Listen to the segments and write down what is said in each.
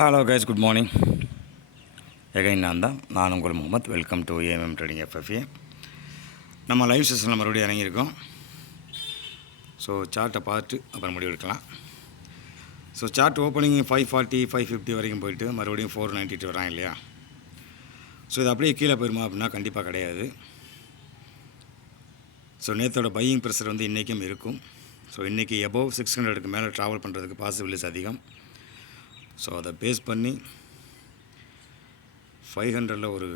Hello guys, good morning. Again நான் உங்கள் Mohammed. Welcome to AMM trading FFA. நம்ம live செஷனில் மறுபடியும் இறங்கியிருக்கோம். ஸோ சார்ட்டை பார்த்து அப்புறம் முடிவு எடுக்கலாம். ஸோ சார்ட் ஓப்பனிங் 540 550 வரைக்கும் போயிட்டு மறுபடியும் 492 வராங்க இல்லையா? ஸோ இது அப்படியே கீழே போயிருமா அப்படின்னா கண்டிப்பாக கிடையாது. ஸோ நேற்றோட பையிங் ப்ரெஷர் இன்றைக்கும் இருக்கும். ஸோ இன்றைக்கி எபோவ் 600க்கு மேலே ட்ராவல் பண்ணுறதுக்கு பாசிபிலிட்டிஸ் அதிகம். ஸோ அதை பேஸ் பண்ணி 500ல் ஒரு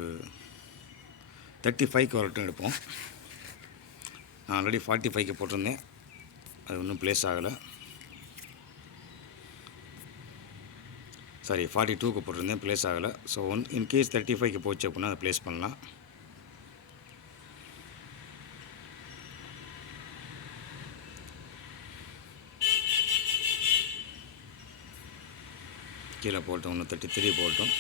35க்கு வரட்டும் எடுப்போம். நான் ஆல்ரெடி 45க்கு போட்டிருந்தேன், அது இன்னும் ப்ளேஸ் ஆகலை. சாரி 42க்கு போட்டிருந்தேன், ப்ளேஸ் ஆகலை. ஸோ இன்கேஸ் 35க்கு போச்சு அப்படின்னா அதை ப்ளேஸ் பண்ணலாம். கீழே போட்டோம், ஒன்று 33 போட்டோம்.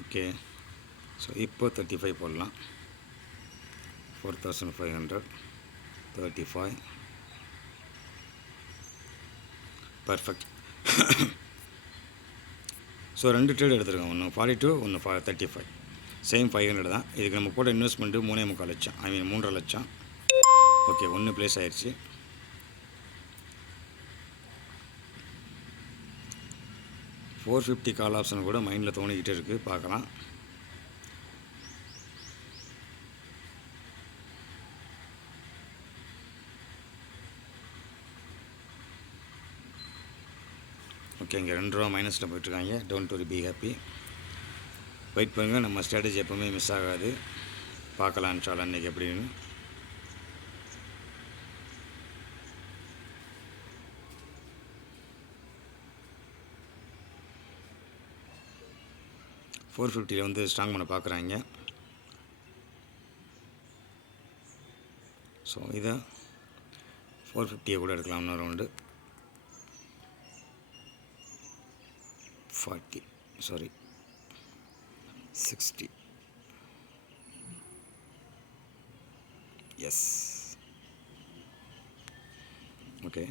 ஓகே, ஸோ இப்போ 35 போடலாம். 4500 35 பர்ஃபெக்ட். ஸோ 2 ட்ரேட் எடுத்துருக்கோம், ஒன்று 42, ஒன்று 35. சேம் 500 தான். இதுக்கு நம்ம போட்ட இன்வெஸ்ட்மெண்ட்டு 3.25 லட்சம், 3.5 லட்சம். ஓகே, ஒன்று ப்ளேஸ் ஆயிடுச்சு. $450 கால் ஆப்ஷன் கூட மைண்டில் தோணிக்கிட்டே இருக்குது, பார்க்கலாம். ஓகே, இங்கே $2 மைனஸில் போயிட்டுருக்காங்க. Don't worry, be happy. Wait பண்ணுங்கள், நம்ம ஸ்ட்ராட்டஜி எப்போவுமே மிஸ் ஆகாது. பார்க்கலாம் சால் அன்றைக்கி எப்படின்னு. $450 ஸ்ட்ராங் பண்ண பார்க்குறாங்க. ஸோ இதை 450 கூட எடுக்கலாம். இன்னொரு ரவுண்டு 40 சாரி 60. எஸ், ஓகே,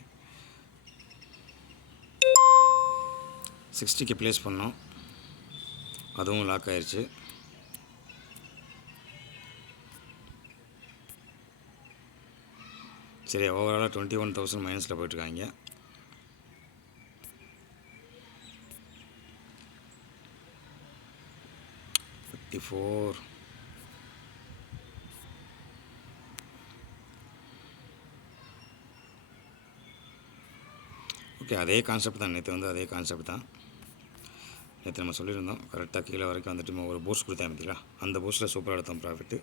60க்கு ப்ளேஸ் பண்ணோம், அதுவும் லாக் ஆயிடுச்சு. சரி, ஓவராலாக 21,000 மைனஸில் போயிட்டுருக்காங்க. ஓகே, அதே கான்செப்ட் தான். நேற்று அதே கான்செப்ட் தான். நேற்று நம்ம சொல்லியிருந்தோம், கரெக்டாக கீழே வரைக்கும் நம்ம ஒரு பூஸ்ட் கொடுத்தேன் பார்த்தீங்களா? அந்த பூஸ்ட்டில் சூப்பராக எடுத்தோம் ப்ராஃபிட்டு.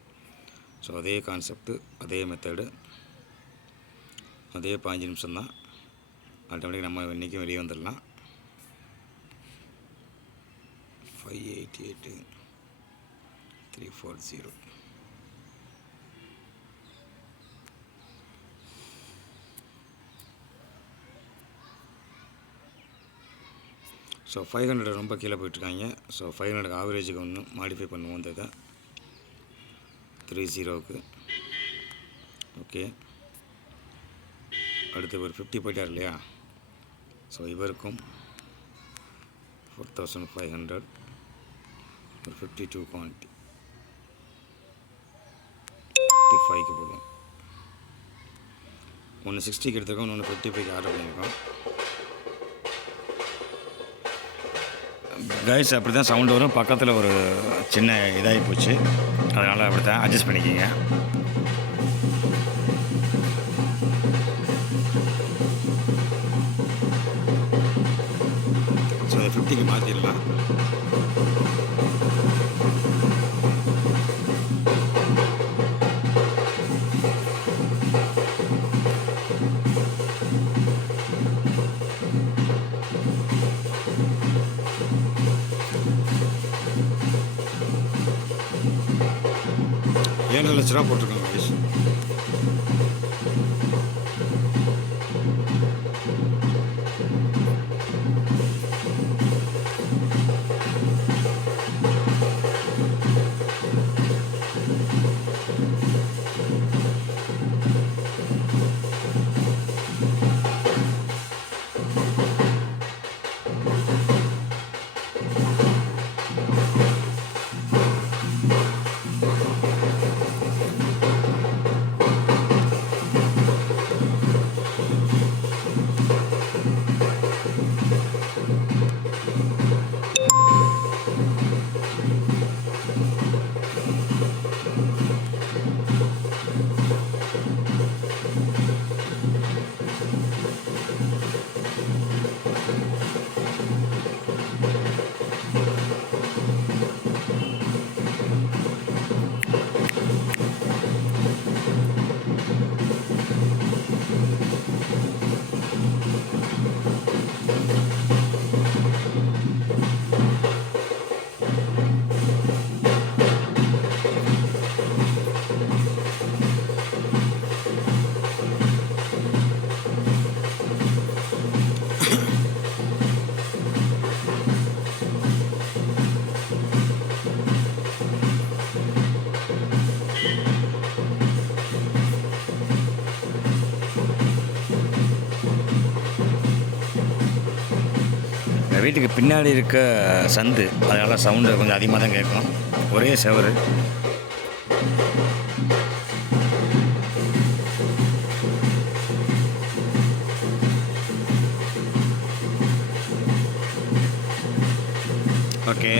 ஸோ அதே கான்செப்ட்டு, அதே மெத்தடு, அதே 15 நிமிஷம் தான். ஆட்டோமேட்டிக் நம்ம இன்றைக்கும் வெளியே வந்துடலாம். 588 340. ஸோ 500 ரொம்ப கீழே போயிட்டுருக்காங்க. ஸோ 500 ஆவரேஜுக்கு ஒன்று மாடிஃபை பண்ணுவோம். இந்த இதை 30க்கு. ஓகே, அடுத்து ஒரு 50 போயிட்டார் இல்லையா? ஸோ இவருக்கும் 4500 ஒரு 52 குவான்டிட்டி 55க்கு போடுவோம். ஒன்று 60க்கு எடுத்துருக்கோம், ஒன்று 55க்கு ஆர்டர் பண்ணியிருக்கோம். கைஸ் அப்படி தான் சவுண்டு வரும். பக்கத்தில் ஒரு சின்ன இதாகி போச்சு, அதனால் அப்படி தான் அட்ஜஸ்ட் பண்ணிக்கிங்க. ஸோ 50க்கு மாற்றிடலாம். $7 லட்சம் போட்டிருக்காங்க கைஸ். வீட்டுக்கு பின்னாடி இருக்க சந்து, அதனால் சவுண்டு கொஞ்சம் அதிகமாக தான் கேட்கும். ஒரே செவரு. ஓகே,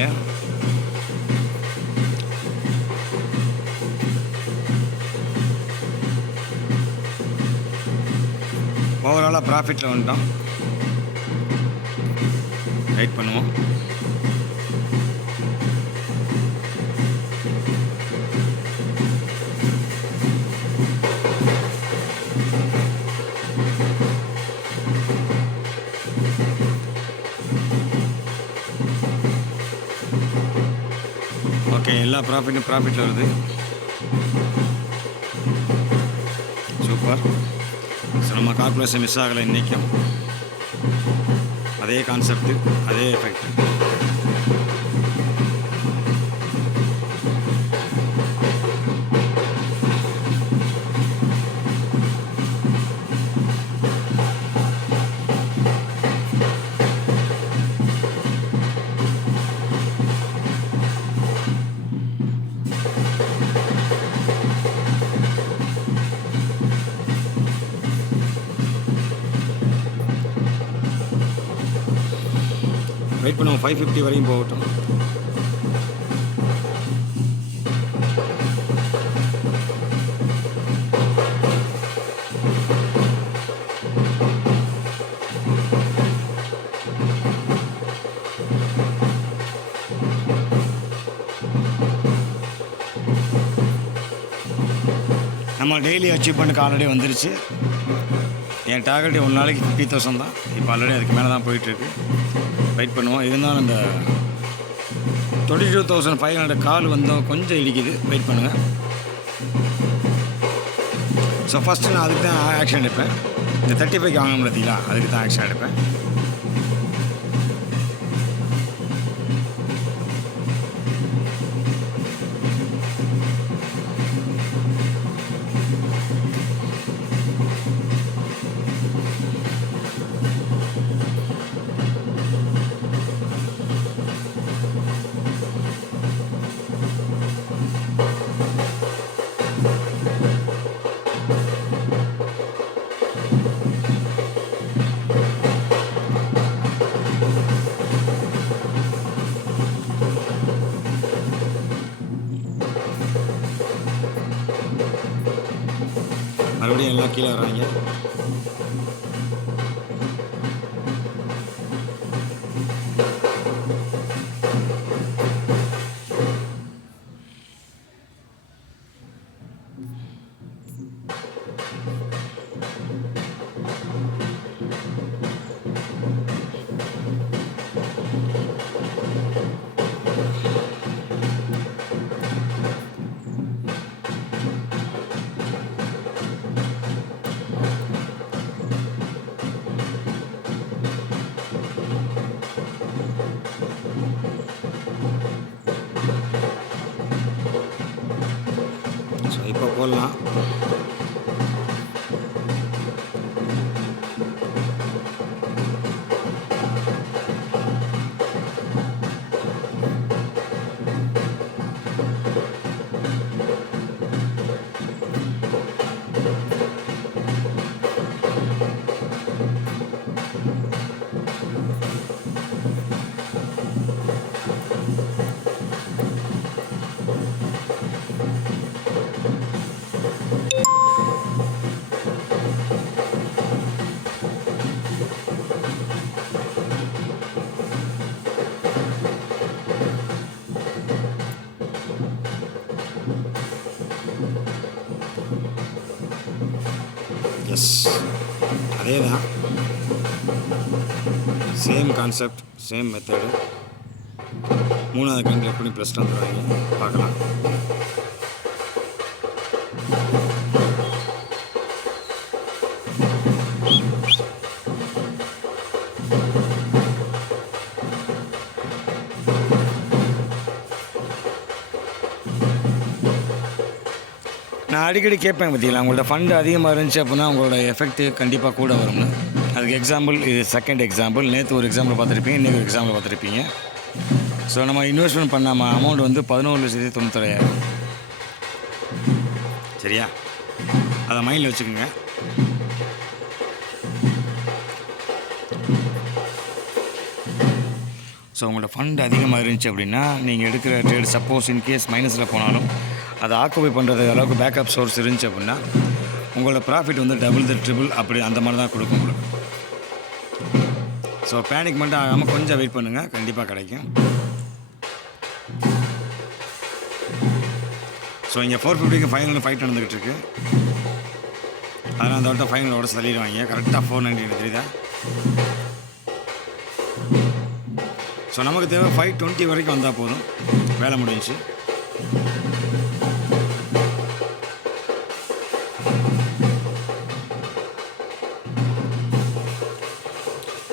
ஓவராலாக ப்ராஃபிட்டில் வந்துட்டோம். வெயிட் பண்ணுவோம். ஓகே, எல்லா ப்ராஃபிட்டில் வருது. சூப்பர். ஸோ நம்ம கால்குலேஷன் மிஸ் ஆகலை இன்றைக்கும். அதே கான்செப்ட், அதே எஃபெக்ட். வெயிட் பண்ணுவோம், 550 வரையும் போகட்டும். நம்ம டெய்லி அச்சீவ்மெண்ட்டுக்கு ஆல்ரெடி வந்துருச்சு. என் டார்கெட் ஒரு நாளைக்கு 50,000 தான். இப்போ ஆல்ரெடி அதுக்கு மேலே தான் போயிட்டுருக்கு. வெயிட் பண்ணுவோம். இருந்தாலும் இந்த 22,500 கால் வந்தோம், கொஞ்சம் இடிக்குது. வெயிட் பண்ணுங்கள். ஸோ ஃபஸ்ட்டு நான் அதுக்கு தான் ஆக்ஷன் எடுப்பேன். இந்த 35 வாங்க முடியாதீங்களா, அதுக்கு தான் ஆக்ஷன் எடுப்பேன். மறுபடியும் எல்லாம் கீழே வராங்க. ஸோ இப்போ போடலாம். எஸ், அதே தான். Same concept, same method. மூணாவது கண்டில் எப்படி ப்ளஸ் வந்துடுவாங்க பார்க்கலாம். நான் அடிக்கடி கேட்பேன் பார்த்தீங்களா, உங்களோட ஃபண்டு அதிகமாக இருந்துச்சு அப்படின்னா உங்களோட எஃபெக்ட்டு கண்டிப்பாக கூட வரும்னு. அது அதுக்கு எக்ஸாம்பிள் இது செகண்ட் எக்ஸாம்பிள். நேற்று ஒரு எக்ஸாம்பிள் பார்த்துருப்பீங்க, இன்றைக்கி ஒரு எக்ஸாம்பிள் பார்த்துருப்பீங்க. ஸோ நம்ம இன்வெஸ்ட்மெண்ட் பண்ணாமல் அமௌண்ட் வந்து 11,96,000. சரியா? அதை மைண்டில் வச்சுக்கோங்க. ஸோ உங்களோட ஃபண்ட் அதிகமாக இருந்துச்சு அப்படின்னா நீங்கள் எடுக்கிற ட்ரேட் சப்போஸ் இன்கேஸ் மைனஸில் போனாலும் அதை ஆக்குபை பண்ணுறது அளவுக்கு பேக்கப் சோர்ஸ் இருந்துச்சு அப்படின்னா உங்களோட ப்ராஃபிட் வந்து டபுள் ட்ரிபிள் அப்படி அந்த மாதிரி தான் கொடுக்கும் உங்களுக்கு. ஸோ பேனிக் மட்டும் ஆகாமல் கொஞ்சம் வெயிட் பண்ணுங்கள், கண்டிப்பாக கிடைக்கும். ஸோ இங்கே 450க்கு ஃபைனல் ஃபைட் நடந்துக்கிட்டு இருக்கு. அதனால் அந்த வட்டம் ஃபைனல் உடச்சு தள்ளிடுவாங்க. கரெக்டாக 490 தெரியுதா? ஸோ நமக்கு தேவை 520 வரைக்கும் வந்தால் போதும், வேலை முடிஞ்சு.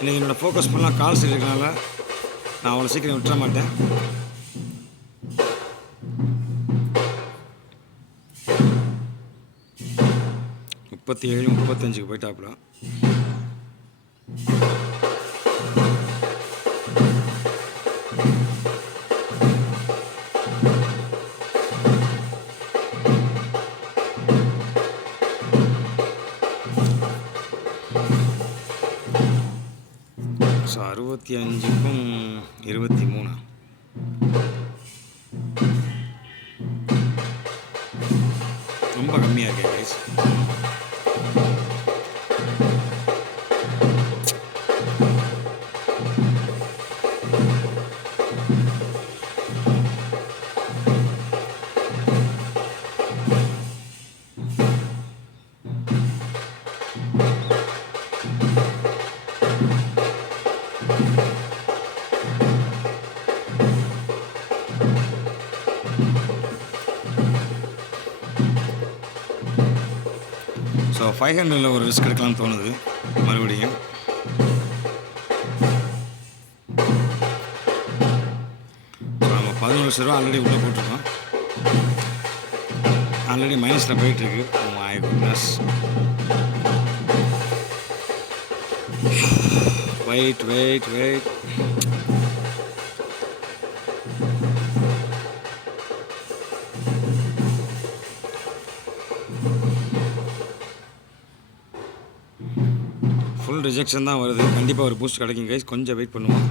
இன்றைக்கி என்னோடய ஃபோக்கஸ் பண்ணலாம் கால்ஸ் இருக்கனால நான் அவ்வளோ சீக்கிரம் விட்டுற மாட்டேன். $37, $35 போயிட்டாப்புல. ஸோ 65க்கும் 23 ரொம்ப கம்மியாக இருக்கே கைஸ். ஸோ 500 ஒரு ரிஸ்க் எடுக்கலாம்னு தோணுது மறுபடியும். ஸோ நம்ம 11 ரூபா ஆல்ரெடி உள்ளே போட்டிருக்கோம். ஆல்ரெடி மைனஸில் போயிட்டுருக்கு. My goodness. Wait wait wait. Full rejection தான் வருது. கண்டிப்பாக ஒரு பூஸ்ட் கிடைக்கும் கைஸ், கொஞ்சம் வெயிட் பண்ணுவோம்.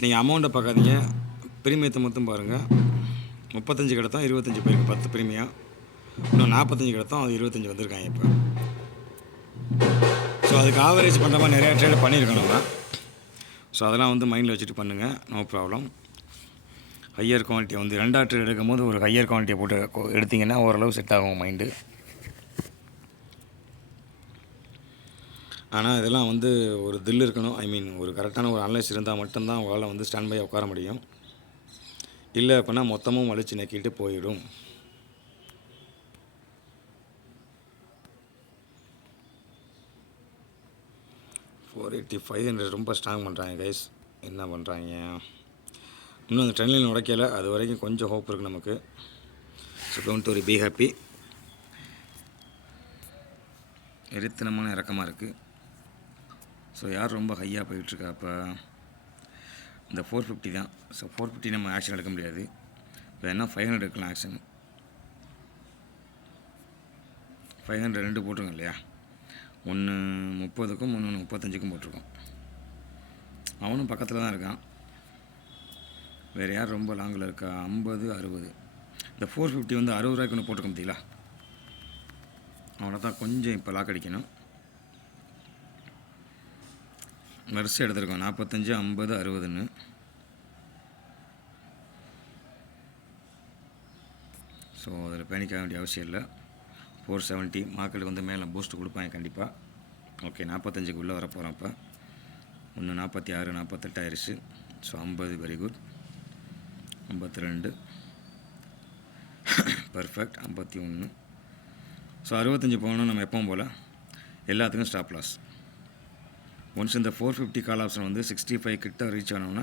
நீங்கள் அமௌண்ட்டை பார்க்காதீங்க, ப்ரீமியத்தை மட்டும் பாருங்கள். 35 கிடத்தோம், 25 போயிருக்கு, 10 ப்ரீமியம். இன்னும் 45 கிடத்தோம், அது 25 வந்திருக்காங்க இப்போ. ஸோ அதுக்கு ஆவரேஜ் பண்ணுற மாதிரி நிறையா ட்ரேட் பண்ணியிருக்கோம் நம்ம. ஸோ அதெல்லாம் வந்து மைண்டில் வச்சுட்டு பண்ணுங்கள், நோ ப்ராப்ளம். ஹையர் குவான்டிட்டி வந்து 2 ட்ரேட் எடுக்கும் போது ஒரு ஹையர் குவான்டிட்டியை போட்டு எடுத்திங்கன்னா ஓரளவு செட் ஆகும் மைண்டு. ஆனால் இதெல்லாம் வந்து ஒரு தில் இருக்கணும். ஐ மீன் ஒரு கரெக்டான ஒரு அனலைஸ் இருந்தால் மட்டும்தான் உங்களால் வந்து ஸ்டாண்ட் பை உட்கார முடியும். இல்லை அப்படின்னா மொத்தமும் வலிச்சு நக்கிட்டு போயிடும். $480, $500 ரொம்ப ஸ்ட்ராங் பண்ணுறாங்க கைஸ். என்ன பண்ணுறாங்க இன்னும் அந்த ட்ரெண்ட் லைன் உடைக்கலை, அது வரைக்கும் கொஞ்சம் ஹோப் இருக்குது நமக்கு. So don't worry, be happy. எரித்தனமான இறக்கமாக இருக்குது. ஸோ யார் ரொம்ப ஹையாக போயிட்டுருக்கா அப்போ இந்த 450 தான். ஸோ 450 நம்ம ஆக்ஷன் எடுக்க முடியாது. வேணால் 500 எடுக்கலாம் ஆக்ஷன். 500 2 போட்டிருக்கோம் இல்லையா, ஒன்று 30க்கும் ஒன்று 35க்கும் போட்டிருக்கோம். அவனும் பக்கத்தில் தான் இருக்கான். வேறு யார் ரொம்ப லாங்கில் இருக்கா? 50, 60. இந்த 450 வந்து 60 ரூபாய்க்கு ஒன்று போட்டிருக்க முடியல. அவனை தான் கொஞ்சம் இப்போ லாக் அடிக்கணும். வரிசை எடுத்துருக்கோம் 45, 50, 60ன்னு. ஸோ அதில் பேனிக்காக வேண்டிய அவசியம் இல்லை. 470 மார்க்கெட்டுக்கு வந்து மேலே பூஸ்ட் கொடுப்பாங்க கண்டிப்பாக. ஓகே, 45க்கு உள்ளே வர போகிறோம். இப்போ ஒன்று 46, 48 ஆயிடுச்சு. So 50 very good. 52 perfect. 51. So 65 போகணும் நம்ம எப்பவும் போல். எல்லாத்துக்கும் ஸ்டாப் லாஸ். ஒன்ஸ் இந்த 450 கால் ஆப்ஷன் வந்து 65 கிட்ட ரீச் ஆனோன்னா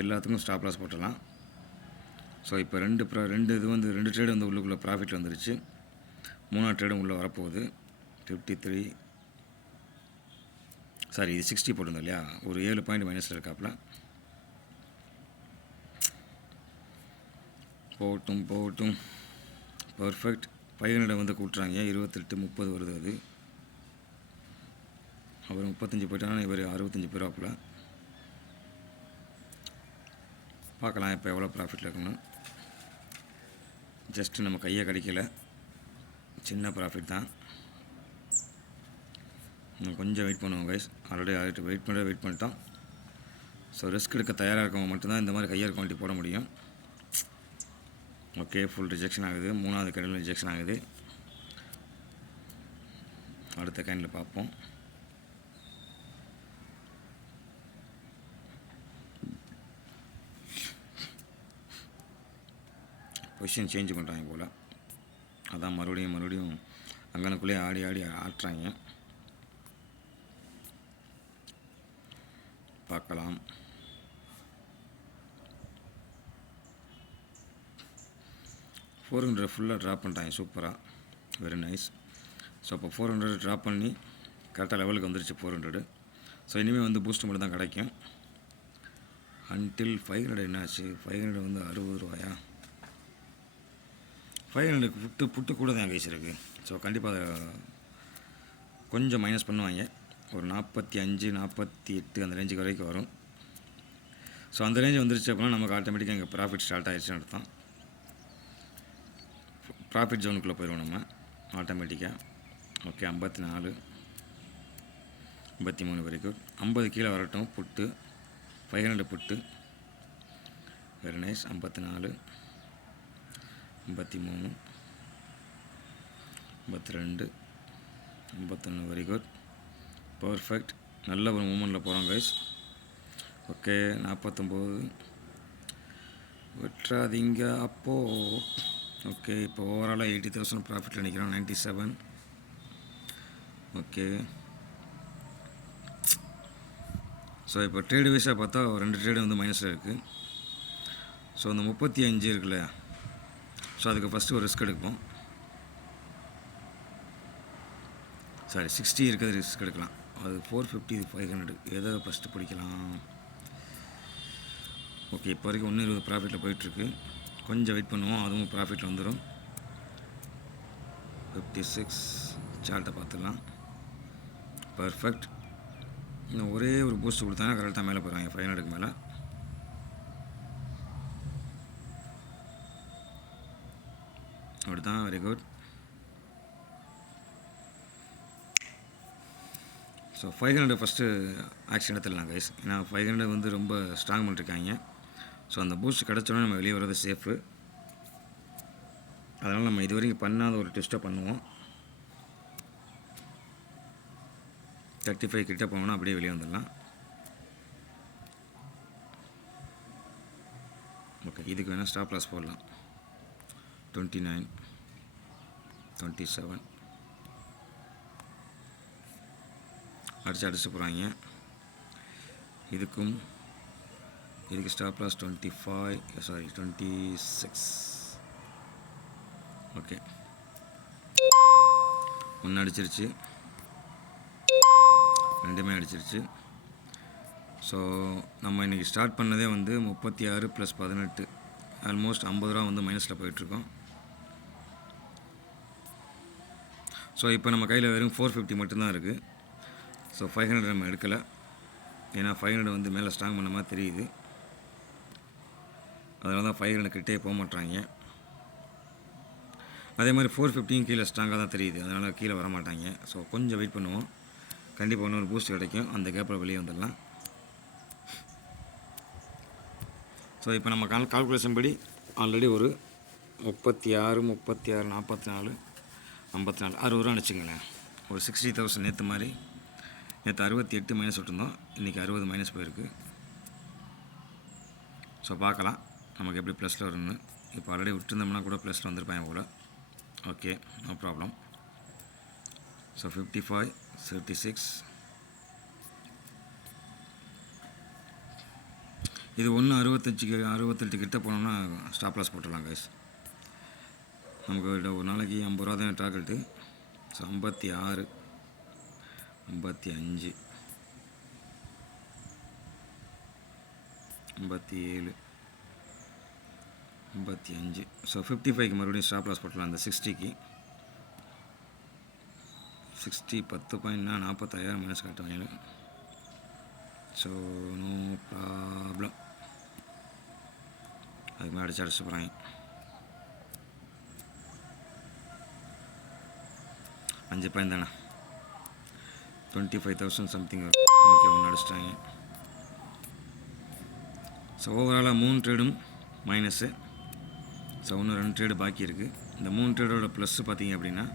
எல்லாத்துக்கும் ஸ்டாப் லாஸ் போட்டலாம். ஸோ இப்போ ரெண்டு ட்ரேடு வந்து உள்ளுக்குள்ளே ப்ராஃபிட் வந்துருச்சு. 3ஆவது ட்ரேடும் உள்ளே வரப்போகுது. 53 சாரி இது 60 போட்டிருந்தோம் இல்லையா, ஒரு 7 பாயிண்ட் மைனஸில் இருக்காப்புல. போகட்டும் பர்ஃபெக்ட். 500 வந்து கூட்டுறாங்க, 28 30 வருது. அது அவர் 35 போயிட்டாங்கன்னா இவர் 65 போயிடுவாப்புல. பார்க்கலாம் இப்போ எவ்வளோ ப்ராஃபிட்டில் இருக்குன்னு. ஜஸ்ட்டு நம்ம கையை கிடைக்கல, சின்ன ப்ராஃபிட் தான். கொஞ்சம் வெயிட் பண்ணுவோம் கைஸ். ஆல்ரெடி ஆகிட்டு வெயிட் பண்ணிட்டோம். ஸோ ரிஸ்க் எடுக்க தயாராக இருக்கவங்க மட்டும்தான் இந்த மாதிரி ஹையர் குவான்டிட்டி போட முடியும். ஓகே, ஃபுல் ரிஜெக்ஷன் ஆகுது. 3வது கேண்டில் ரிஜெக்ஷன் ஆகுது. அடுத்த கேண்டில் பார்ப்போம். பொசிஷன் சேஞ்ச் பண்ணுறாங்க போல். அதான் மறுபடியும் அங்கனக்குள்ளேயே ஆடி ஆட்டுறாங்க. பார்க்கலாம். $400 ஃபுல்லாக ட்ராப் பண்ணிட்டாங்க. சூப்பராக, வெரி நைஸ். ஸோ அப்போ 400 ட்ராப் பண்ணி கரெக்டாக லெவலுக்கு வந்துருச்சு 400. ஸோ இனிமேல் வந்து பூஸ்ட் மட்டும் தான் கிடைக்கும். அன்டில் 500 என்னாச்சு? 500 வந்து 60 ரூபாயா? 500 புட்டு கூட தான் கைஸ் இருக்குது. ஸோ கண்டிப்பாக அதை கொஞ்சம் மைனஸ் பண்ணுவாங்க. ஒரு 45 48 அந்த ரேஞ்சுக்கு வரைக்கும் வரும். ஸோ அந்த ரேஞ்சு வந்துருச்சு அப்படின்னா நமக்கு ஆட்டோமேட்டிக்காக இங்கே ப்ராஃபிட் ஸ்டார்ட் ஆகிடுச்சுன்னு அர்த்தம். ப்ராஃபிட் ஜோனுக்குள்ளே போயிடுவோம் நம்ம ஆட்டோமேட்டிக்காக. ஓகே, 54 53 வரைக்கும் 50 கீழே வரட்டும். Put 500 put, very nice. 54 53 52 51 very good, perfect. நல்ல ஒரு மூமெண்ட்டில் போகிறோம் கைஸ். ஓகே, 49 விட்டுறாதீங்க அப்போது. ஓகே, இப்போ ஓவராலாக 80,000 ப்ராஃபிட்டில் நிற்கிறோம். 97. ஓகே, ஸோ இப்போ ட்ரேடு வைஸாக பார்த்தா 2 ட்ரேடு வந்து மைனஸில் இருக்குது. ஸோ அந்த 35 இருக்குல்ல, ஸோ அதுக்கு ஃபஸ்ட்டு ஒரு ரிஸ்க் எடுப்போம். சாரி 60 இருக்கிறது ரிஸ்க் எடுக்கலாம். அது 450 500 எதை ஃபஸ்ட்டு பிடிக்கலாம்? ஓகே, இப்போ வரைக்கும் 120 ப்ராஃபிட்டில் போயிட்டுருக்கு. கொஞ்சம் வெயிட் பண்ணுவோம், அதுவும் ப்ராஃபிட்டில் வந்துடும். 56 சார்ட்டை பார்த்துடலாம். பர்ஃபெக்ட். இன்னும் ஒரே ஒரு பூஸ்ட் கொடுத்தாங்கன்னா கரெக்டாக மேலே போகிறாங்க 500க்கு மேலே. அப்படி தான், very good. So 500 first action எடுத்துடலாம் கைஸ். ஏன்னா 500 வந்து ரொம்ப ஸ்ட்ராங் பண்ணிருக்காங்க. ஸோ அந்த பூஸ்ட் கிடச்சோன்னே நம்ம வெளியே வர்றது சேஃபு. அதனால் நம்ம இது வரைக்கும் பண்ணாத ஒரு டெஸ்ட்டை பண்ணுவோம். 35 கிட்டே போனோம்னா அப்படியே வெளியே வந்துடலாம். ஓகே, இதுக்கு வேணால் ஸ்டாப் லாஸ் போடலாம். 29 27 அடிச்சு போகிறாங்க. இதுக்கு ஸ்டாப் லாஸ் 26. ஓகே, ஒன்று அடிச்சிருச்சு, ரெண்டுமே அடிச்சிருச்சு. ஸோ நம்ம இன்றைக்கி ஸ்டார்ட் பண்ணதே வந்து 36 + 18 ஆல்மோஸ்ட் 50 ரூபா வந்து மைனஸில் போயிட்டுருக்கோம். ஸோ இப்போ நம்ம கையில் வெறும் 450 மட்டும்தான் இருக்குது. ஸோ 500 நம்ம எடுக்கலை, ஏன்னா 500 வந்து மேலே ஸ்ட்ராங் பண்ண மாதிரி தெரியுது. அதனால தான் 500 கிட்டே போக மாட்டாங்க. அதே மாதிரி 450 கீழே ஸ்ட்ராங்காக தான் தெரியுது, அதனால் கீழே வர மாட்டாங்க. ஸோ கொஞ்சம் வெயிட் பண்ணுவோம், கண்டிப்பாக இன்னொரு பூஸ்ட் கிடைக்கும். அந்த கேப்பில் வெளியே வந்துடலாம். ஸோ இப்போ நம்ம கால்குலேஷன் படி ஆல்ரெடி ஒரு 36 44 54 60 ரூபா வச்சுங்களேன். ஒரு 60,000 நேற்று மாதிரி. நேற்று 68 மைனஸ் விட்டுருந்தோம், இன்றைக்கி 60 மைனஸ் போயிருக்கு. ஸோ பார்க்கலாம் நமக்கு எப்படி ப்ளஸில் வரும்னு. இப்போ ஆல்ரெடி விட்டுருந்தோம்னா கூட ப்ளஸில் வந்திருப்பாங்க போல். Okay, no problem. ஸோ 55 36 இது 65 கிட்ட போனோம்னா ஸ்டாப் லாஸ் போட்டுடலாம் கைஸ். நமக்கு ஒரு நாளைக்கு 50 ரூபா தான் டார்கெட்டு. ஸோ 56 55 57, 55. ஸோ 55க்கு மறுபடியும் ஸ்டாப் லாஸ் போட்டலாம். அந்த 60க்கு 60 10 பாயிண்ட்னா 45,000 மைனஸ் காட்டுவாங்க. So no problem. அதுக்கு மேலே அடிச்சு போகிறாங்க. 5 பாயிண்ட் தானே, 25,000 சம்திங் வரும். ஓகே, ஒன்று அடிச்சிட்டாங்க. ஸோ ஓவராலாக 3 ட்ரேடும் மைனஸு. ஸோ இன்னும் 2 ட்ரேடு பாக்கி இருக்குது. இந்த 3 ட்ரேடோட ப்ளஸ்ஸு பார்த்தீங்க அப்படின்னா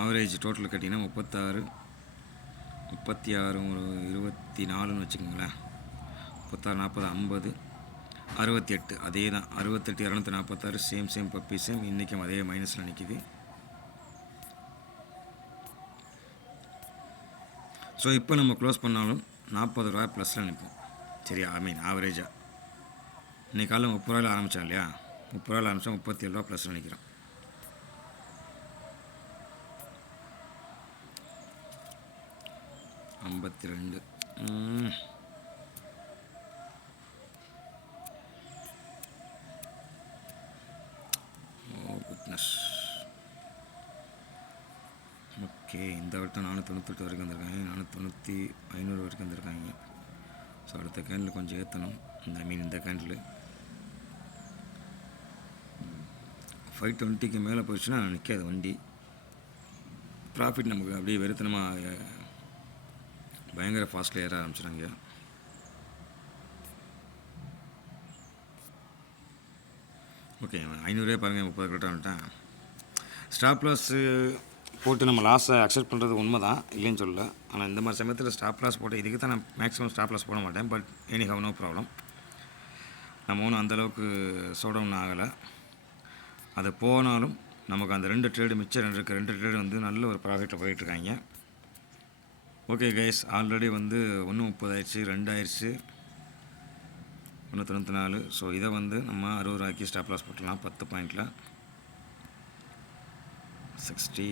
ஆவரேஜ் டோட்டல் கட்டிங்கன்னா 36, 36 ஒரு 24ன்னு வச்சுக்கோங்களேன். 36, 40, 50, 68. அதே தான் 68, 246. Same puppy same. இன்றைக்கும் அதே மைனஸில் நிற்கிது. ஸோ இப்போ நம்ம க்ளோஸ் பண்ணாலும் 40 ரூபா ப்ளஸில் நிற்போம். சரியா? ஆவரேஜாக இன்றைக்கி காலையில் 30 ரூபாயில் ஆரம்பித்தோம் இல்லையா? 30 ரூபாயில் ஆரம்பித்தா 37 ரூபா ப்ளஸில் நிற்கிறோம். $52. ஓ குட்னஸ். ஓகே, இந்த வட்டம் 498 வரைக்கும் வந்திருக்காங்க. 490, 500 வரைக்கும் வந்திருக்காங்க. ஸோ அடுத்த கேண்டில் கொஞ்சம் ஏற்றணும். இந்த கேண்டில் 520க்கு மேலே போயிடுச்சுன்னா நிற்காது வண்டி. ப்ராஃபிட் நமக்கு அப்படியே வெறுத்தனமாக பயங்கர ஃபாஸ்ட்டில் ஏற ஆரம்பிச்சிடுறாங்க. ஓகே, 500 பாருங்கள், 30 கரெக்டாக வந்துட்டேன். ஸ்டாப் லாஸு போட்டு நம்ம லாஸை அக்செப்ட் பண்ணுறது உண்மை தான், இல்லைன்னு சொல்லல. ஆனால் இந்த மாதிரி சமயத்தில் ஸ்டாப் லாஸ் போட்டு இதுக்கு தான் நான் மேக்ஸிமம் ஸ்டாப் லாஸ் போட மாட்டேன். But anyhow no problem. நம்ம ஒன்றும் அந்தளவுக்கு சோடவுன் ஆகலை. அது போனாலும் நமக்கு அந்த 2 ட்ரேடு மிச்சம் 2 ட்ரேடு வந்து நல்ல ஒரு ப்ராஃபிட்டில் போயிட்டுருக்காங்க. ஓகே கைஸ், ஆல்ரெடி வந்து 1.30 ஆயிடுச்சு, 2 ஆயிடுச்சு, 1.94. ஸோ இதை வந்து நம்ம 60 ரூபாய்க்கு ஸ்டாப் லாஸ் போட்டுடலாம். 10 பாயிண்டில் 60.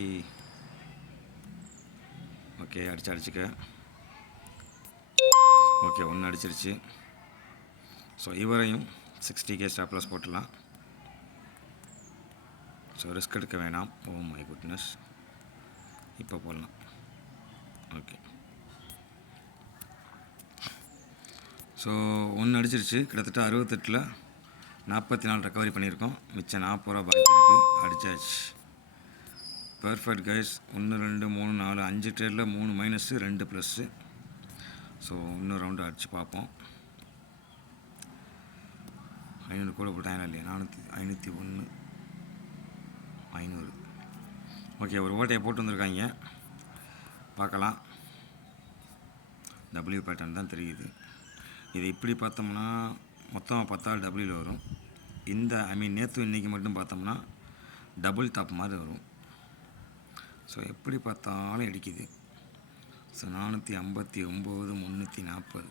ஓகே, அடிச்சுக்க. ஓகே, 1 அடிச்சிருச்சு. ஸோ இவரையும் 60K ஸ்டாப் லாஸ் போட்டுடலாம். ஸோ ரிஸ்க் எடுக்க வேணாம். ஓ மை குட்னஸ், இப்போ போடலாம். ஓகே, ஸோ 1 அடிச்சிருச்சு. கிட்டத்தட்ட 68ல் 44 ரெக்கவரி பண்ணியிருக்கோம். மிச்சம் 40 ரூபா பாக்கி இருக்குது. அடித்தாச்சு. Perfect guys. 1 2 3 4 5 ட்ரேடில் 3 மைனஸு, 2 ப்ளஸ்ஸு. ஸோ இன்னொரு ரவுண்டு அடித்து பார்ப்போம். 500 கூட போட்டாங்க இல்லையா? 501, 500. ஓகே, ஒரு ஓட்டையை போட்டு வந்திருக்காங்க. பார்க்கலாம். டபிள்யூ பேட்டர்ன் தான் தெரியுது. இது இப்படி பார்த்தோம்னா மொத்தம் 10 டபிள்யூவில் வரும். நேற்று இன்றைக்கி மட்டும் பார்த்தோம்னா டபுள் டாப் மாதிரி வரும். ஸோ எப்படி பார்த்தாலும் இடிக்குது. ஸோ 459, 340,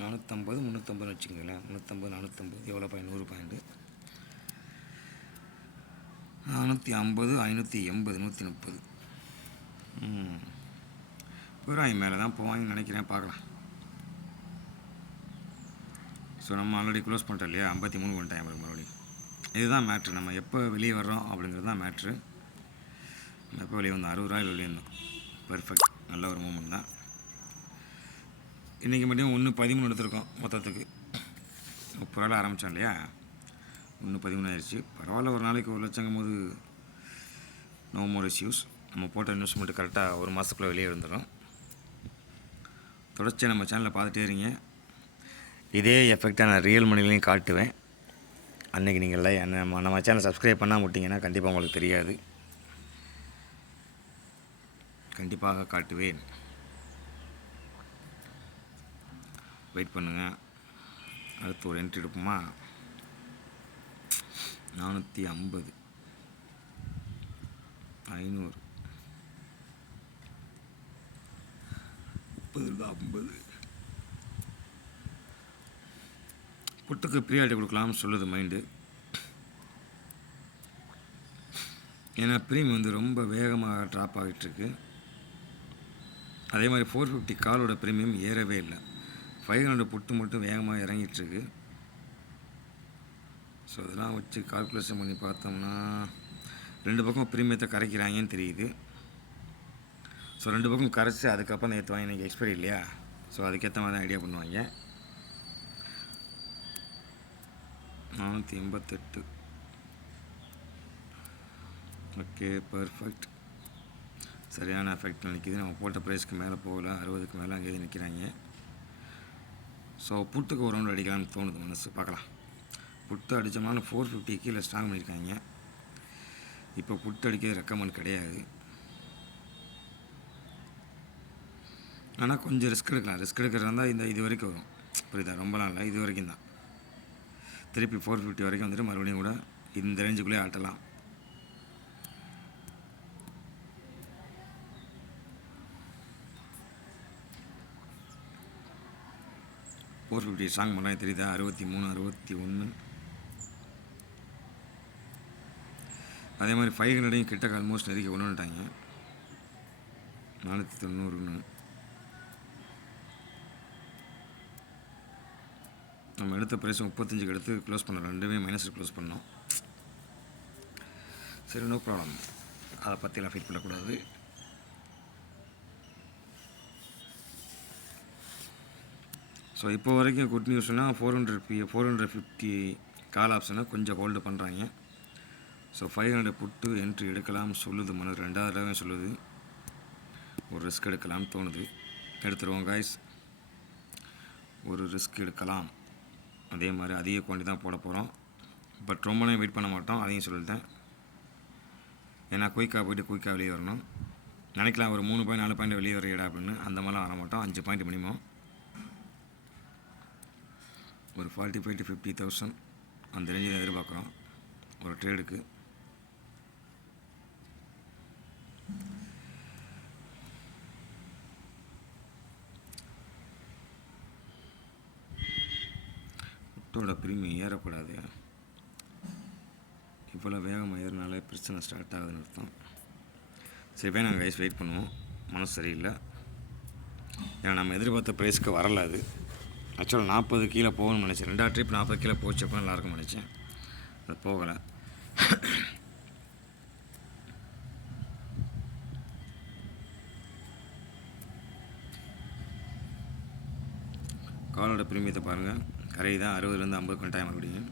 450, 350 வச்சுக்கோங்களேன். 350, 450 எவ்வளோ பாயிண்ட்? 100 பாயிண்ட்டு. 450, 580, 130. போகிறாங்க, மேலே தான் போவாங்கன்னு நினைக்கிறேன். பார்க்கலாம். ஸோ நம்ம ஆல்ரெடி க்ளோஸ் பண்ணிட்டோம் இல்லையா? 53 பண்ணிட்டேன் மறுபடியும். இதுதான் மேட்ரு. நம்ம எப்போ வெளியே வர்றோம் அப்படிங்கிறது தான் மேட்ரு. நம்ம எப்போ வெளியே வந்தோம்? 60 ரூபாயில் வெளியே இருந்தோம். பர்ஃபெக்ட், நல்ல ஒரு மூமெண்ட் தான். இன்றைக்கி மட்டும் 1.13 எடுத்திருக்கோம். மொத்தத்துக்கு 30 ரூபாயில் ஆரம்பித்தோம் இல்லையா? 1.13 ஆயிடுச்சு. பரவாயில்ல, ஒரு நாளைக்கு 1 லட்சங்கும் போது நோ மோர் இஷ்யூஸ். நம்ம போட்ட இன்வெஸ்ட்மெண்ட்டு கரெக்டாக ஒரு மாதத்துக்குள்ளே வெளியே இருந்துடும். தொடர்ச்சியாக நம்ம சேனலை பார்த்துட்டே இருங்க. இதே எஃபெக்டாக நான் ரியல் மணிலையும் காட்டுவேன். அன்றைக்கி நீங்கள் நம்ம சேனலை சப்ஸ்கிரைப் பண்ணாமல் விட்டிங்கன்னா கண்டிப்பாக உங்களுக்கு தெரியாது. கண்டிப்பாக காட்டுவேன். வெயிட் பண்ணுங்கள். அடுத்து ஒரு என்ட்ரி எடுப்போமா? 450, 500, 50. புட்டுக்கு ப்ரியாரிட்டி கொடுக்கலாம்னு சொல்லுது மைண்டு. ஏன்னா ப்ரீமியம் வந்து ரொம்ப வேகமாக ட்ராப் ஆகிட்டுருக்கு. அதே மாதிரி 450 காலோட ப்ரீமியம் ஏறவே இல்லை. 500 புட்டு மட்டும் வேகமாக இறங்கிட்டுருக்கு. ஸோ இதெல்லாம் வச்சு கால்குலேஷன் பண்ணி பார்த்தோம்னா 2 பக்கம் ப்ரீமியத்தை கரைக்கிறாங்கன்னு தெரியுது. ஸோ 2 பக்கம் கரைச்சி அதுக்கப்புறம் தான் ஏற்றுவாங்க. இன்றைக்கி எக்ஸ்பைரி இல்லையா, ஸோ அதுக்கேற்ற மாதிரி தான் ஐடியா பண்ணுவாங்க. 488. Okay, perfect. சரியான எஃபெக்ட் நிற்கிது. நம்ம போட்ட ப்ரைஸ்க்கு மேலே போகல, 60க்கு மேலே அங்கேயே நிற்கிறாங்க. ஸோ புட்டுக்கு ஒரு ரவுண்ட் அடிக்கலாம்னு தோணுது மனசு. பார்க்கலாம். புட்டு அடித்தோம்னா 450 கீழே ஸ்ட்ராங் பண்ணியிருக்காங்க. இப்போ புட்டு அடிக்க ரெக்கமெண்ட் கிடையாது. ஆனால் கொஞ்சம் ரிஸ்க் எடுக்கலாம். ரிஸ்க் எடுக்கிறதா இருந்தால் இது வரைக்கும் வரும். புரியுதா? ரொம்பலாம் இல்லை, இது வரைக்கும் தான். திருப்பி 450 வரைக்கும் வந்துட்டு மறுபடியும் கூட இந்த ரேஞ்சுக்குள்ளே ஆட்டலாம். ஃபோர் 450 ஸ்ட்ராங் பண்ணால் தெரியுதா? 63, 61. அதே மாதிரி 500 கிட்ட ஆல்மோஸ்ட் நெருக்கி கொண்டு வந்துட்டாங்க. 490. நம்ம எடுத்த ப்ரைஸ் 35 எடுத்து க்ளோஸ் பண்ணோம். ரெண்டுமே மைனஸில் க்ளோஸ் பண்ணோம். சரி, நோ ப்ராப்ளம். அதை பற்றிலாம் ஃபீல் பண்ணக்கூடாது. ஸோ இப்போ வரைக்கும் குட் நியூஸ்னால் 450 கால் ஆப்ஷனை கொஞ்சம் ஹோல்டு பண்ணுறாங்க. ஸோ 500 புட்டு என்ட்ரி எடுக்கலாம் சொல்லுது மனு. 2வது தடவை சொல்லுது. ஒரு ரிஸ்க் எடுக்கலாம்னு தோணுது. எடுத்துருவோம் காய்ஸ். ஒரு ரிஸ்க் எடுக்கலாம். அதே மாதிரி அதிக குவான்டி தான் போட போகிறோம். பட் ரொம்ப நேரம் வெயிட் பண்ண மாட்டோம், அதையும் சொல்லிட்டேன். ஏன்னா குயிக்காக போய்ட்டு குயிக்காக வெளியே வரணும். நினைக்கலாம் ஒரு 3 பாயிண்ட் 4 பாயிண்ட் வெளியே வரையிடா அப்படின்னு. அந்த மாதிரிலாம் வர மாட்டோம். 5 பாயிண்ட் மினிமம். ஒரு 45 to 50,000 அந்த ரேஞ்சில் எதிர்பார்க்குறோம் ஒரு ட்ரேடுக்கு. புட்டோட ப்ரீமியம் ஏறக்கூடாது. இவ்வளோ வேகமாக ஏறினாலே பிரச்சனை ஸ்டார்ட் ஆகுதுன்னு அர்த்தம். சரி, போய் நாங்கள் கைஸ் வெயிட் பண்ணுவோம். மனசு சரியில்லை. ஏன்னா நம்ம எதிர்பார்த்த ப்ரைஸ்க்கு வரல. அது ஆக்சுவலாக 40 கீழே போகணும்னு நினச்சேன். 2வது ட்ரிப் 40 கீழே போச்சப்போ நல்லாயிருக்கும்னு நினச்சேன். அது போகலை. காலோட ப்ரீமியத்தை பாருங்கள். கரை தான் 60லேருந்து 50 கண்டாயம் மறுபடியும்.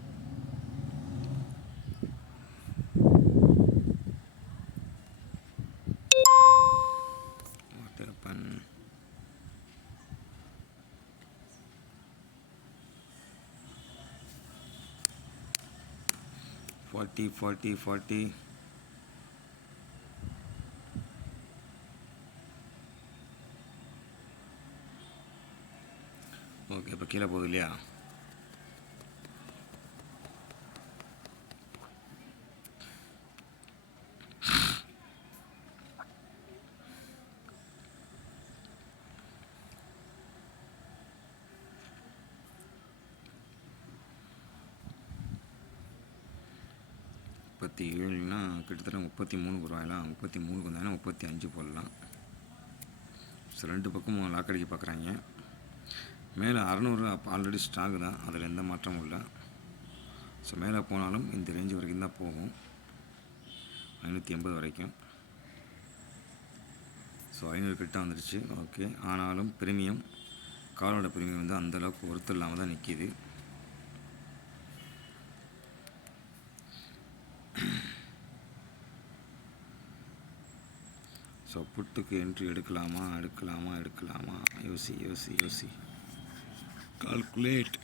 $40. ஓகே, இப்போ கீழே போகுது இல்லையா? $37னா கிட்டத்தட்ட 33 ரூபாயெல்லாம். 33 வந்தாங்கன்னா 35 போடலாம். ஸோ 2 பக்கமும் லாக் அடிக்க பார்க்குறாங்க. மேலே 600 ஆல்ரெடி ஸ்ட்ராக் தான், அதில் எந்த மாற்றமும் இல்லை. ஸோ மேலே போனாலும் இந்த ரேஞ்சு வரைக்கும் தான் போகும், 580 வரைக்கும். ஸோ 500 கிட்ட வந்துடுச்சு. ஓகே, ஆனாலும் ப்ரீமியம் காலோட ப்ரீமியம் வந்து அந்தளவுக்கு ஒருத்தர் இல்லாமல் தான் நிற்கிது. ஸோ புட்டுக்கு என்ட்ரி எடுக்கலாமா யோசி கால்குலேட்.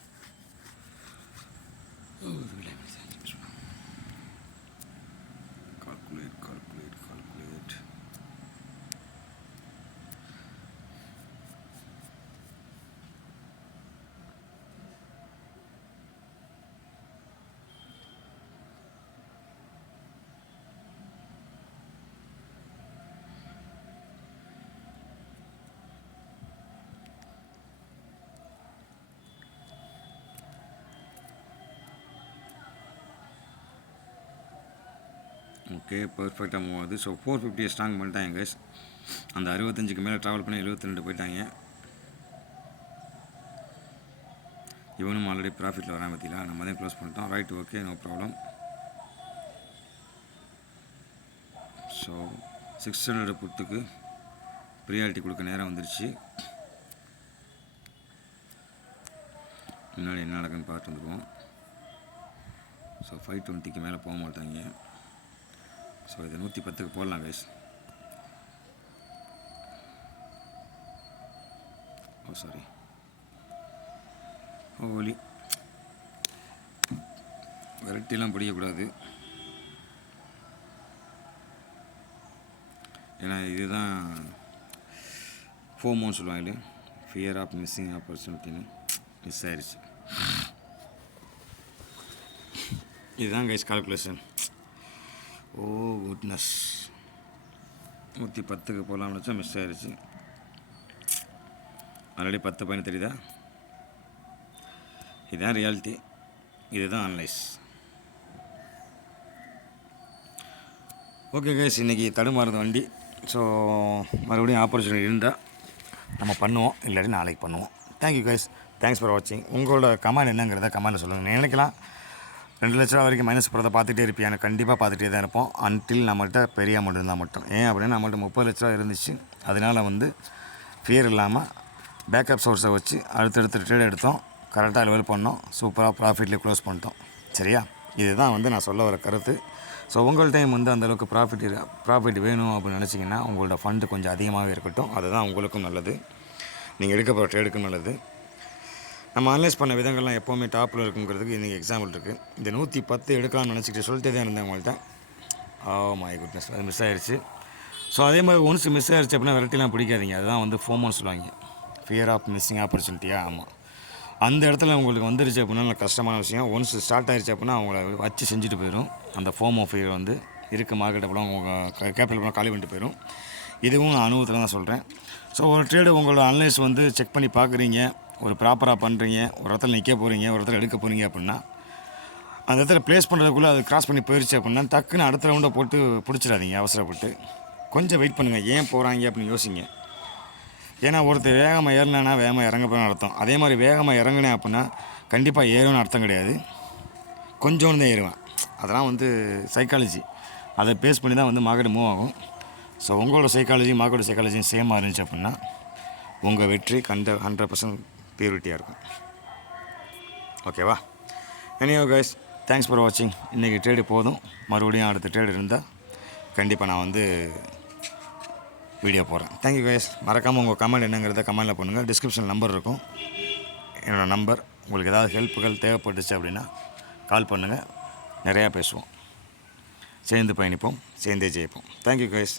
ஓகே, பர்ஃபெக்டாக மூவ் ஆகுது. ஸோ 450 ஸ்ட்ராங் பண்ணிட்டாங்க கைஸ். அந்த 65க்கு மேலே ட்ராவல் பண்ணி 72 போயிட்டாங்க. இவனும் ஆல்ரெடி ப்ராஃபிட்டில் வரான் பார்த்தீங்களா. நம்ம தான் க்ளோஸ் பண்ணிட்டோம். Right, okay, no problem. So 600 புட்டுக்கு ப்ரியாரிட்டி கொடுக்க நேரம் வந்துருச்சு. முன்னாடி என்ன நடக்குன்னு பார்த்து வந்துடுவோம். ஸோ 520க்கு மேலே போக மாட்டாங்க. ஸோ இதை 110க்கு போடலாம் கைஸ். ஓ சாரி, ஓலி வெரைட்டிலாம் பிடிக்கக்கூடாது. ஏன்னா இதுதான் ஃபோமோன்னு சொல்லுவாங்களே, ஃபியர் ஆஃப் மிஸ்ஸிங் ஆப்பர்ச்சுனிட்டின்னு. மிஸ் ஆயிடுச்சு. இதுதான் கைஸ் கால்குலேஷன். ஓ குட்னஸ், 110க்கு போகலாம்னு வச்சா மிஸ் ஆயிடுச்சு. ஆல்ரெடி 10 பையன் தெரியுதா. இதுதான் ரியாலிட்டி, இதுதான் அனலைஸ். ஓகே கைஸ், இன்றைக்கி தடுமாறுது வண்டி. ஸோ மறுபடியும் ஆப்பர்ச்சுனிட்டி இருந்தால் நம்ம பண்ணுவோம், இல்லாட்டி நாளைக்கு பண்ணுவோம். தேங்க்யூ கைஸ், தேங்க்ஸ் ஃபார் வாட்சிங். உங்களோட கமெண்ட் என்னங்கிறத கமெண்ட்டில் சொல்லுங்கள். நினைக்கலாம் 2 லட்ச ரூபா வரைக்கும் மைனஸ் போகிறத பார்த்துட்டே இருப்பேன். கண்டிப்பாக பார்த்துட்டே தான் இருப்போம், அன்டில் நம்மள்கிட்ட பெரிய அமௌண்ட் இருந்தால் மட்டும். ஏன் அப்படின்னா நம்மள்ட்ட 30 லட்ச ரூபா இருந்துச்சு. அதனால் வந்து ஃபியர் இல்லாமல் பேக்கப் சோர்ஸை வச்சு அடுத்தடுத்து ட்ரேட் எடுத்தோம், கரெக்டாக லெவல் பண்ணோம், சூப்பராக ப்ராஃபிட்லேயே க்ளோஸ் பண்ணிட்டோம். சரியா, இதுதான் வந்து நான் சொல்ல வர கருத்து. ஸோ உங்கள் டைம் வந்து அந்தளவுக்கு ப்ராஃபிட் வேணும் அப்படின்னு நினச்சிங்கன்னா உங்களோட ஃபண்டு கொஞ்சம் அதிகமாகவே இருக்கட்டும். அதுதான் உங்களுக்கும் நல்லது, நீங்கள் எடுக்க போகிற ட்ரேடுக்கும் நல்லது. நம்ம அனலைஸ் பண்ண விதங்கள்லாம் எப்போவுமே டாப்பில் இருக்குங்கிறதுக்கு இன்றைக்கி எக்ஸாம்பிள் இருக்குது. இந்த 110 எடுக்கலாம்னு நினச்சிக்கிட்டு சொல்லிட்டே தான் இருந்தேன் உங்கள்கிட்ட. மை குட்னஸ், அது மிஸ் ஆகிடுச்சு. ஸோ அதே மாதிரி ஒன்ஸ் மிஸ் ஆகிடுச்சு அப்படின்னா வெரைட்டிலாம் பிடிக்காதீங்க. அதுதான் வந்து ஃபோமோன்னு சொல்லுவாங்க, ஃபியர் ஆஃப் மிஸ்ஸிங் ஆப்பர்ச்சுனிட்டியாக. ஆமாம், அந்த இடத்துல உங்களுக்கு வந்துருச்சு அப்படின்னா நல்ல கஷ்டமான விஷயம். ஒன்ஸ் ஸ்டார்ட் ஆகிடுச்சு அப்படின்னா அவங்கள வச்சு செஞ்சுட்டு போயிடும். அந்த ஃபோமோ ஃபியர் வந்து இருக்க மார்க்கெட் அப்படிலாம் உங்கள் கேபிட்டல் பண்ண காலி பண்ணிட்டு போயிடும். இதுவும் நான் அனுபவத்தில் தான் சொல்கிறேன். ஸோ ஒரு ட்ரேடு உங்களோட அனலைஸ் வந்து செக் பண்ணி பார்க்குறீங்க, ஒரு ப்ராப்பராக பண்ணுறீங்க, ஒரு இடத்துல நிற்க போகிறீங்க, ஒரு இடத்துல எடுக்க போகிறீங்க அப்படின்னா அந்த இடத்துல ப்ளேஸ் பண்ணுறதுக்குள்ளே அது கிராஸ் பண்ணி போயிடுச்சு அப்படின்னா டக்குன்னு அடுத்த ரவுண்டை போட்டு பிடிச்சிடாதீங்க அவசரப்பட்டு. கொஞ்சம் வெயிட் பண்ணுங்கள், ஏன் போகிறாங்க அப்படின்னு யோசிங்க. ஏன்னா ஒருத்தர் வேகமாக ஏறினா வேகமாக இறங்க போகிறேன்னு அர்த்தம். அதே மாதிரி வேகமாக இறங்கினேன் அப்படின்னா கண்டிப்பாக ஏறும்னு அர்த்தம் கிடையாது, கொஞ்சோன்னு தான் ஏறுவேன். அதெல்லாம் வந்து சைக்காலஜி, அதை பேஸ் பண்ணி தான் வந்து மார்க்கெட் மூவ் ஆகும். ஸோ உங்களோட சைக்காலஜி மார்க்கெட் சைக்காலஜியும் சேமாக இருந்துச்சு அப்படின்னா உங்கள் வெற்றி 100% பியூரிட்டியாக இருக்கும். ஓகேவா? எனியோ கைஸ், தேங்க்ஸ் ஃபார் வாட்சிங். இன்றைக்கி ட்ரேடு போதும், மறுபடியும் அடுத்த ட்ரேடு இருந்தால் கண்டிப்பாக நான் வந்து வீடியோ போடுறேன். Thank you guys. மறக்காமல் உங்கள் கமெண்ட் என்னங்கிறத கமெண்டில் பண்ணுங்கள். டிஸ்கிரிப்ஷன் நம்பர் இருக்கும், என்னோடய நம்பர். உங்களுக்கு ஏதாவது ஹெல்ப்புகள் தேவைப்பட்டுச்சு அப்படின்னா கால் பண்ணுங்கள், நிறையா பேசுவோம், சேர்ந்து பயணிப்போம், சேர்ந்தே ஜெயிப்போம். Thank you guys.